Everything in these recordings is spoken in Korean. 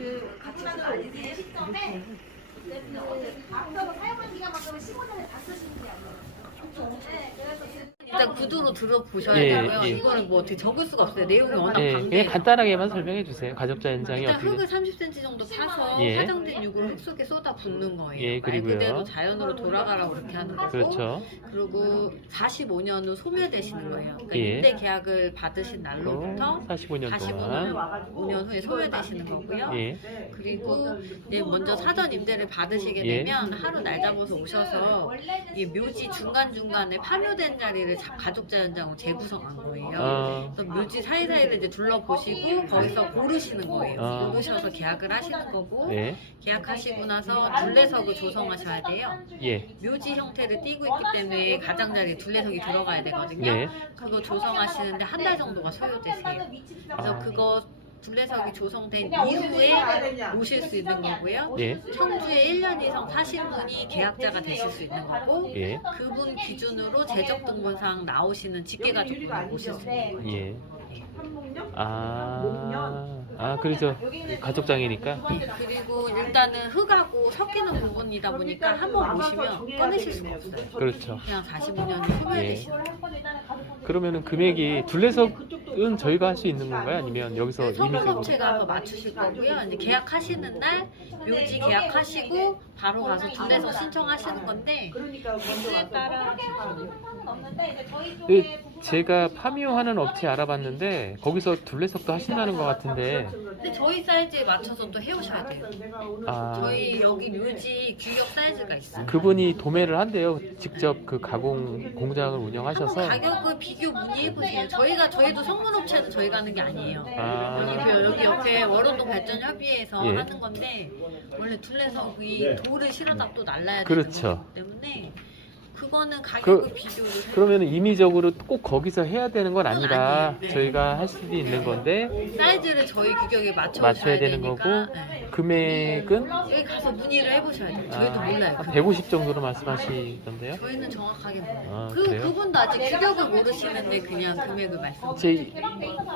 그 만든 아니지 시점에 그 앞서서 사용한 기간만큼은 15년에 다 쓰시는 게 아니에요. 네, 그래서 그- 일단 구두로 들어보셔야 예, 되고요. 예. 이거는 뭐 어떻게 적을 수가 없어요. 내용이 워낙 예, 방대해요. 그냥 간단하게만 설명해 주세요. 가족자 연장이 일단 어떻게 흙을 30cm 정도 파서 예. 화장된 육을 흙 속에 쏟아 붓는 거예요. 예, 말 그리고요. 그대로 자연으로 돌아가라고 그렇게 하는 거고. 그렇죠. 그리고 45년 후 소멸되시는 거예요. 그러니까 예. 임대 계약을 받으신 날로부터 45년 45년 동안 5년 후에 소멸되시는 거고요. 예, 그리고 이제 먼저 사전 임대를 받으시게 예. 되면 하루 날 잡아서 오셔서 이 묘지 중간 중간에 파묘된 자리를 자- 가족자 연장으로 재구성한 거예요. 어, 그래서 묘지 사이사이를 이제 둘러보시고 거기서 고르시는 거예요. 어. 고르셔서 계약을 하시는 거고 네, 계약하시고 나서 둘레석을 조성하셔야 돼요. 예, 묘지 형태를 띠고 있기 때문에 가장자리에 둘레석이 들어가야 되거든요. 네, 그거 조성하시는데 한 달 정도가 소요되세요. 그래서 아. 그거 둘레석이 조성된 이후에 오실 수 있는 거고요. 예, 청주에 1년 이상 사신 분이 계약자가 되실 수 있는 거고 예, 그분 기준으로 재적 등본상 나오시는 직계가족분을 오실 수 있는 거예요. 예. 아, 아, 그렇죠. 가족장이니까. 그리고 일단은 흙하고 섞이는 부분이다 보니까 한번 보시면 꺼내실 수가 없어요. 그렇죠. 그냥 45년이 소멸되시는 그러면은 금액이 둘레석 은 저희가 할 수 있는 건가요? 아니면 여기서 임의적으로? 성업체가 가서 맞추실 거고요. 이제 계약하시는 날 묘지 계약하시고 바로 가서 둘레석 신청하시는 건데 묘지에 따라 그제 가 파미오하는 업체 알아봤는데 거기서 둘레석도 하신다는 것 같은데 근데 저희 사이즈에 맞춰서 또 해오셔야 돼요. 아 저희 여기 묘지 규격 사이즈가 있어요. 그분이 도매를 한대요. 직접 그 가공 공장을 운영하셔서 가격을 비교 문의해 보세요. 저희가 저희도 성문업체는 저희가 하는 게 아니에요. 여기 아, 그 여기 옆에 월원동 발전 협의회에서 예. 하는 건데 원래 둘레석이 돌을 실어다 또 날라야 되는 그렇죠. 거기 때문에 그거는 가격을 비교를 해요. 그러면 임의적으로 꼭 거기서 해야 되는 건 아니라 아니에요. 네. 저희가 할 수도 있는 건데 사이즈를 저희 규격에 맞춰 맞춰야 되는 되니까, 거고 네. 금액은 여기 가서 문의를 해보셔야 돼요. 저희도 아, 몰라요. 한150 정도로 말씀하시던데요. 저희는 정확하게 몰라요. 아, 그리고 그래요? 그분도 아직 규격을 모르시는데 그냥 금액을 말씀. 제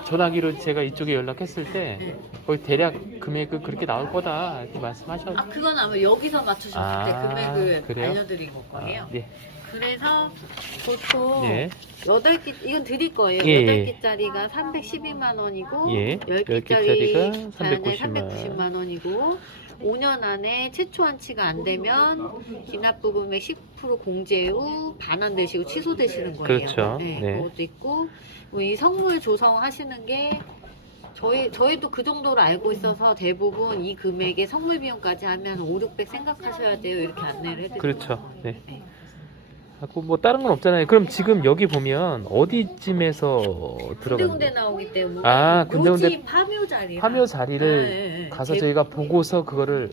전화기로 제가 이쪽에 연락했을 때 네. 거의 대략 금액은 그렇게 나올 거다 이렇게 말씀하셨. 아 그건 아마 여기서 맞추셨을 아, 때 금액을 그래요? 알려드린 걸 거예요. 아, 네. 그래서 보통 예. 여덟 개 이건 드릴 거예요. 예, 여덟 예. 개짜리가 312만 원이고 예, 열열 개짜리 개짜리가 자연에 390만 390만 원이고 5년 안에 최초 한치가 안 되면 기납 부금액 10% 공제 후 반환되시고 취소되시는 거예요. 그렇죠. 네, 네. 그것도 있고 뭐이 성물 조성하시는 게 저희 저희도 그 정도로 알고 있어서 대부분 이 금액에 성물 비용까지 하면 5, 600 생각하셔야 돼요. 이렇게 안내를 해드려요. 그렇죠. 네. 네. 하고 뭐 다른 건 없잖아요. 그럼 지금 여기 보면 어디쯤에서 군데군데? 들어가는 나오기 때문에 아, 군데군데 묘지 파묘 자리 파묘 자리를 가서 저희가 보고서 그거를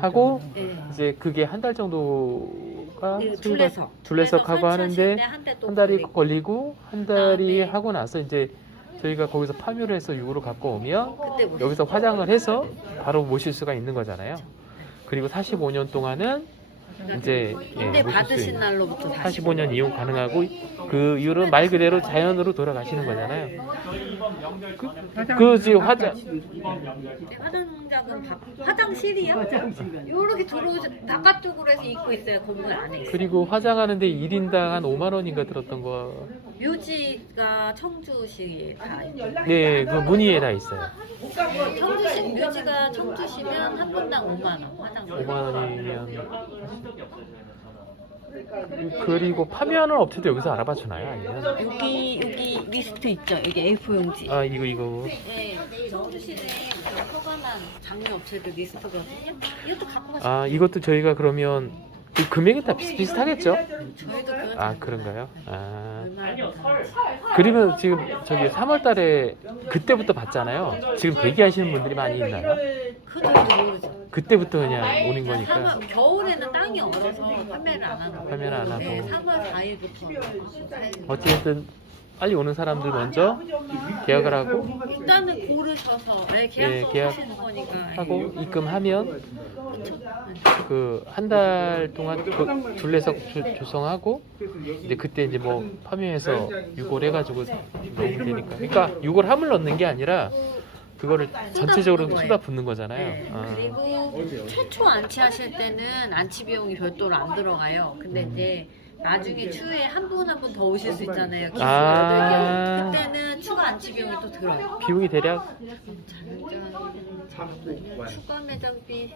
하고 이제 그게 한 달 정도가 네, 둘레석. 둘레석 하고 하는데 한 달이 걸리고 한 달이 네. 하고 나서 이제 저희가 거기서 파묘를 해서 육으로 갖고 오면 여기서 화장을 해서 바로 모실 수가 있는 거잖아요. 그리고 45년 동안은 이제 예, 임대 모실 수 받으신 날로부터 다시 45년 이용 가능하고 그 이후로는 말 그대로 자연으로 돌아가시는 거잖아요. 그, 그 지금 화장 네, 화장장은 바- 화장실이요? 요렇게 들어오셔 바깥쪽으로 해서 입고 있어요 건물 안에 있어요. 그리고 화장하는데 1인당 한 5만 원인가 들었던 거. 묘지가 청주시에 다 있죠. 네, 그 문의에 다 있어요. 청주시 묘지가 청주시면 한 분당 5만 원 화장 5만 원이면 그리고 파묘하는 업체도 여기서 알아봐 주나요? 아니면 여기 여기 리스트 있죠 여기 A4 용지 아 이거 이거 네, 청주시내 그 허가난 장미 업체들 리스트거든요. 이것도 갖고 가시면 아 이것도 저희가 그러면 그 금액이 다 비슷비슷하겠죠? 저희도 그거 아잘 그런가요? 아 그러면 지금 저기 3월달에 그때부터 받잖아요. 지금 대기하시는 분들이 많이 있나요? 그 모르죠. 그때부터 그냥 오는 거니까. 3월, 겨울에는 땅이 없어서 판매를 안 하는 거예요. 판매를 안 하고. 네, 3월 4일부터. 어쨌든 빨리 오는 사람들 먼저 계약을 하고 일단은 고르셔서 네, 예, 계약서 계약 하시는 거니까. 하고 입금하면? 네. 그한 달 동안 그 둘레석 조, 조성하고 이제 그때 이제 뭐 파묘해서 유골 해가지고 넣으면 되니까 그러니까 유골 함을 넣는 게 아니라 그거를 전체적으로 거예요. 쏟아 붓는 거잖아요. 네. 아. 그리고 최초 안치하실 때는 안치 비용이 별도로 안 들어가요. 근데 이제 나중에 추후에 한 분 한 분 더 오실 수 있잖아요. 기수 아. 개. 그때는 추가 안치 비용이 또 들어요. 비용이 대략. 추가 매장비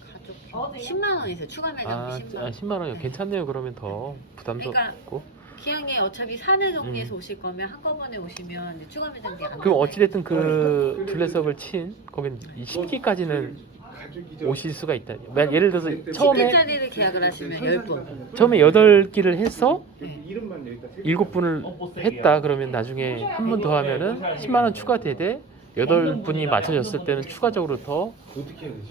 가족 10만 원이세요. 추가 매장비 아, 10만 아 원. 10만 원이요. 괜찮네요. 그러면 더 부담도 그러니까 없고. 기왕에 어차피 사내 정리해서 음. 오실 거면 한꺼번에 오시면 이제 추가 매장비 안 그럼 들어가요. 어찌 됐든 그 둘레석을 친 거긴 10기까지는 오실 수가 있다. 만약 예를 들어서 처음에 10개짜리를 계약을 하시면 10분. 처음에 8기를 해서 네. 7분을 했다 그러면 나중에 한 번 더 하면은 10만 원 추가되되 8분이 맞춰졌을 때는 추가적으로 더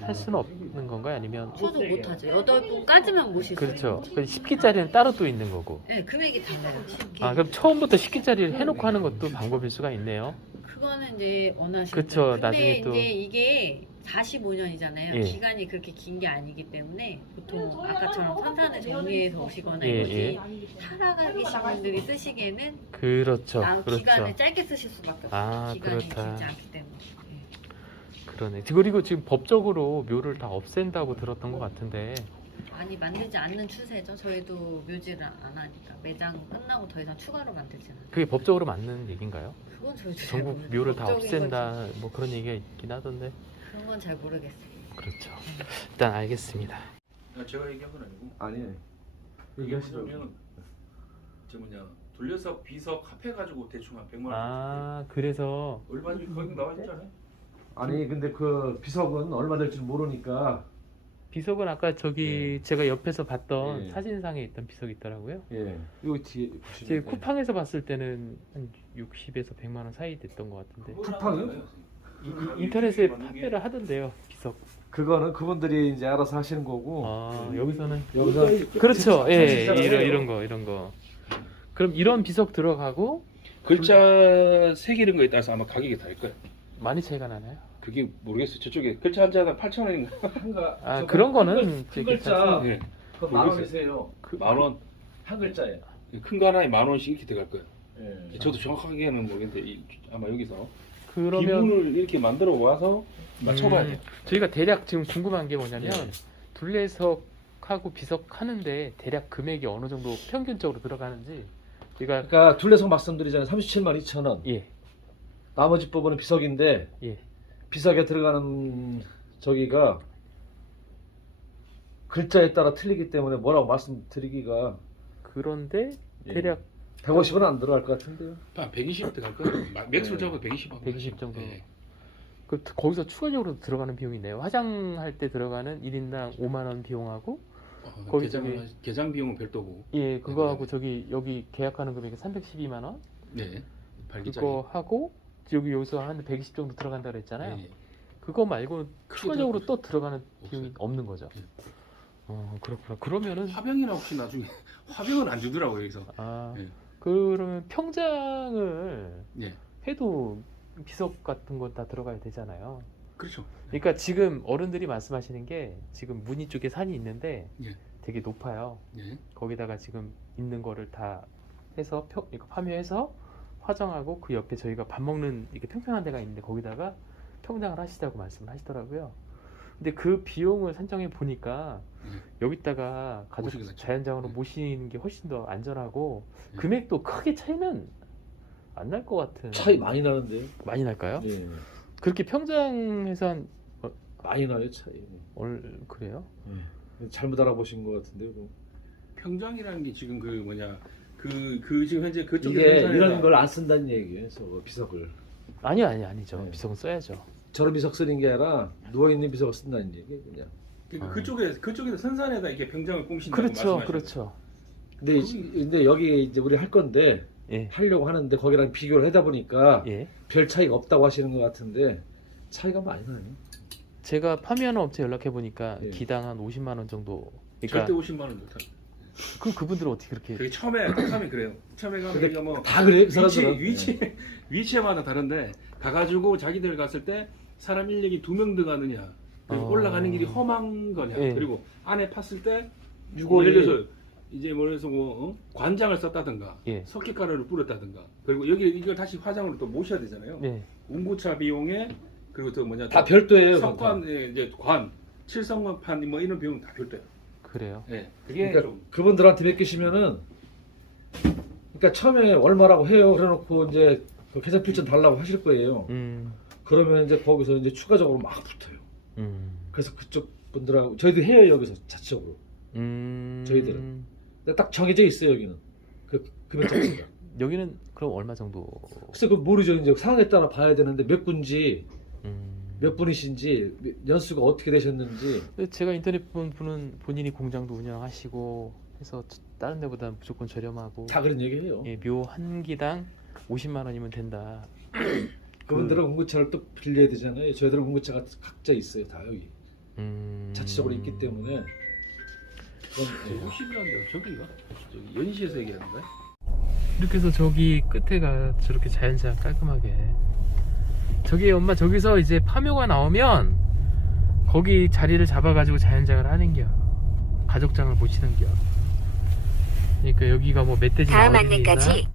할 수는 없는 건가요? 아니면 저도 못하죠. 8분까지만 모실 수 그렇죠. 10기짜리는 따로 또 있는 거고. 네, 금액이 달라요. 10개. 아, 그럼 처음부터 10기짜리를 해놓고 하는 것도 방법일 수가 있네요. 그거는 이제 원하시는 그쵸, 나중에 또- 이제 이게 45년이잖아요. 예. 기간이 그렇게 긴 게 아니기 때문에 보통 아까처럼 선산을 정리해서 오시거나 예, 이렇게 살아가시는 분들이 쓰시기에는 그렇죠. 남 그렇죠. 기간을 짧게 쓰실 수밖에 없어요. 아, 기간이 그렇다. 길지 않기 때문에. 예. 그러네. 그리고 지금 법적으로 묘를 다 없앤다고 들었던 것 같은데. 많이 만들지 않는 추세죠. 저희도 묘지를 안 하니까 매장 끝나고 더 이상 추가로 만들지는 않아요. 그게 법적으로 맞는 얘기인가요? 그건 저희도 잘 전국 모르겠어요. 묘를 다 법적인 없앤다 뭐 그런 얘기가 있긴 하던데. 그런 건 잘 모르겠어요. 그렇죠. 일단 알겠습니다. 아, 제가 얘기한 건 아니고 아니 얘기하시죠. 그러면 저 뭐냐 돌려서 비서 카페 가지고 대충 한 100만 원 아 그래서 얼마인지 거기 나와 있잖아요. 아니 근데 그 비석은 얼마 될지 모르니까 비석은 아까 저기 제가 옆에서 봤던 예. 사진상에 있던 비석이 있더라고요. 예 여기 뒤에 제 보시면 쿠팡에서 봤을 때는 한 60에서 100만 원 사이 됐던 것 같은데 쿠팡이요? 이- 인터넷에 판매를 하던데요 비석. 그거는 그분들이 이제 알아서 하시는 거고 아 여기서는 여기서 그렇죠. 예 사진 이런. 이런 거 이런 거. 그럼 이런 비석 들어가고 글자 새기는 거에 따라서 아마 가격이 다를 거예요. 많이 차이가 나나요? 그게 모르겠어요. 저쪽에 글자 한 자당 8천 원인가? 한가 아 저거 그런 거는 큰 되게 글자. 예. 그만 원이세요. 그- 만 원. 한 글자에. 큰거 하나에 만 원씩 이렇게 들어갈 거예요. 예. 저도 정확하게는 모르겠는데 이- 아마 여기서 그러면 기분을 이렇게 만들어 와서 맞춰봐야 음, 돼요. 저희가 대략 지금 궁금한 게 뭐냐면 네. 둘레석하고 비석 하는데 대략 금액이 어느 정도 평균적으로 들어가는지 저희가 그러니까 둘레석 말씀드리잖아요. 37만 2천 원. 예 나머지 부분은 비석인데 예. 비석에 들어가는 저기가 글자에 따라 틀리기 때문에 뭐라고 말씀드리기가 그런데 예. 대략 150은 안 들어갈 것 같은데요. 한 120 들어갈 거예요. 맥스로 네. 잡고 120 하고 120 정도. 예. 그 거기서 추가적으로 들어가는 비용이 있네요. 화장할 때 들어가는 1인당 5만 원 비용하고 어, 거기 개장 저기- 개장 비용은 별도고. 예 그거하고 네. 저기 여기 계약하는 금액이 312만 원 네. 발기장. 그거 하고 여기 여기서 한 120 정도 들어간다 그랬잖아요. 예. 그거 말고는 크게 추가적으로. 또 들어가는 비용이 없어요. 없는 거죠. 예. 어 그렇구나. 그러면은 화병이나 혹시 나중에 화병은 안 주더라고요 여기서. 아 예. 그러면 평장을 예. 해도 비석 같은 건 다 들어가야 되잖아요. 그렇죠. 그러니까 지금 어른들이 말씀하시는 게 지금 무늬 쪽에 산이 있는데 예. 되게 높아요. 예. 거기다가 지금 있는 거를 다 해서 평, 이거 파묘해서 화정하고 그 옆에 저희가 밥 먹는 이렇게 평평한 데가 있는데 거기다가 평장을 하시자고 말씀을 하시더라고요. 근데 그 비용을 산정해 보니까 예. 여기다가 가족 모시기 낫죠. 자연장으로 네. 모시는 게 훨씬 더 안전하고 예. 금액도 크게 차이는 안 날 것 같은 차이 많이 나는데요. 많이 날까요? 예. 그렇게 평장해서 한 많이 나요 차이. 얼 그래요? 잘못 알아보신 것 같은데요. 그거. 평장이라는 게 지금 그 뭐냐 그 그 지금 현재 그쪽에 이게 생산해서- 이런 걸 안 쓴다는 얘기예요. 저거 비석을. 아니요 아니 아니죠 네. 비석은 써야죠. 저런 비석 쓰는 게 아니라 누워 있는 비석을 쓴다는 얘기 그냥. 그러니까 아. 그쪽에 그쪽에서 선산에다 이렇게 평장을 꽁신다고 그렇죠 그렇죠. 근데 이- 근데 여기 이제 우리 할 건데 예 하려고 하는데 거기랑 비교를 하다 보니까 예. 별 차이가 없다고 하시는 것 같은데 차이가 많이 나요. 제가 파미하는 업체 연락해 보니까 예. 기당 한 50만 원 정도. 그러니까 절대 50만 원 못하. 그 그분들은 어떻게 그렇게? 그게 처음에 딱 하면 그래요. 처음에 가면 근데 우리가 뭐 다 그래 그 위치 사람들은. 위치 위치마다 다른데 가가지고 자기들 갔을 때 사람 인력이 두 명 들어가느냐 그리고 어. 올라가는 길이 험한 거냐 예. 그리고 안에 팠을 때 유골이 예를 들어서 이제 뭐래서 뭐 어? 관장을 썼다든가 예. 석회가루를 뿌렸다든가 그리고 여기 이걸 다시 화장으로 또 모셔야 되잖아요. 네. 운구차 비용에 그리고 또 뭐냐 다 별도예요. 석관 예, 이제 관 칠성관판 뭐 이런 비용 다 별도예요. 그래요. 예. 그게 그러니까 좀 그분들한테 맡기시면은 그러니까 처음에 얼마라고 해요. 그래놓고 이제 그 계산 필증 달라고 하실 거예요. 음. 그러면 이제 거기서 이제 추가적으로 막 붙어요. 음. 그래서 그쪽 분들하고 저희도 해요 여기서 자체적으로. 음. 저희들은. 근데 딱 정해져 있어요 여기는 그 금액 자체가. 여기는 그럼 얼마 정도? 글쎄 그 모르죠 이제 상황에 따라 봐야 되는데 몇 분지 음. 몇 분이신지 연수가 어떻게 되셨는지 근데 제가 인터넷 본 분은 본인이 공장도 운영하시고 해서 다른 데보다 무조건 저렴하고 다 그런 얘기해요. 예, 묘한 기당 50만 원이면 된다. 그분들은 운구차를 또 빌려야 되잖아요. 저희들은 운구차가 각자 있어요 다 여기 음. 자체적으로 있기 때문에. 그건, 예. 50이란데 저기가 저기 연시에서 얘기하는 거야? 이렇게 해서 저기 끝에가 저렇게 자연산 깔끔하게 저기 엄마 저기서 이제 파묘가 나오면 거기 자리를 잡아가지고 자연장을 하는겨 가족장을 모시는겨 그러니까 여기가 뭐 멧돼지 다음 나오는 데나 안내까지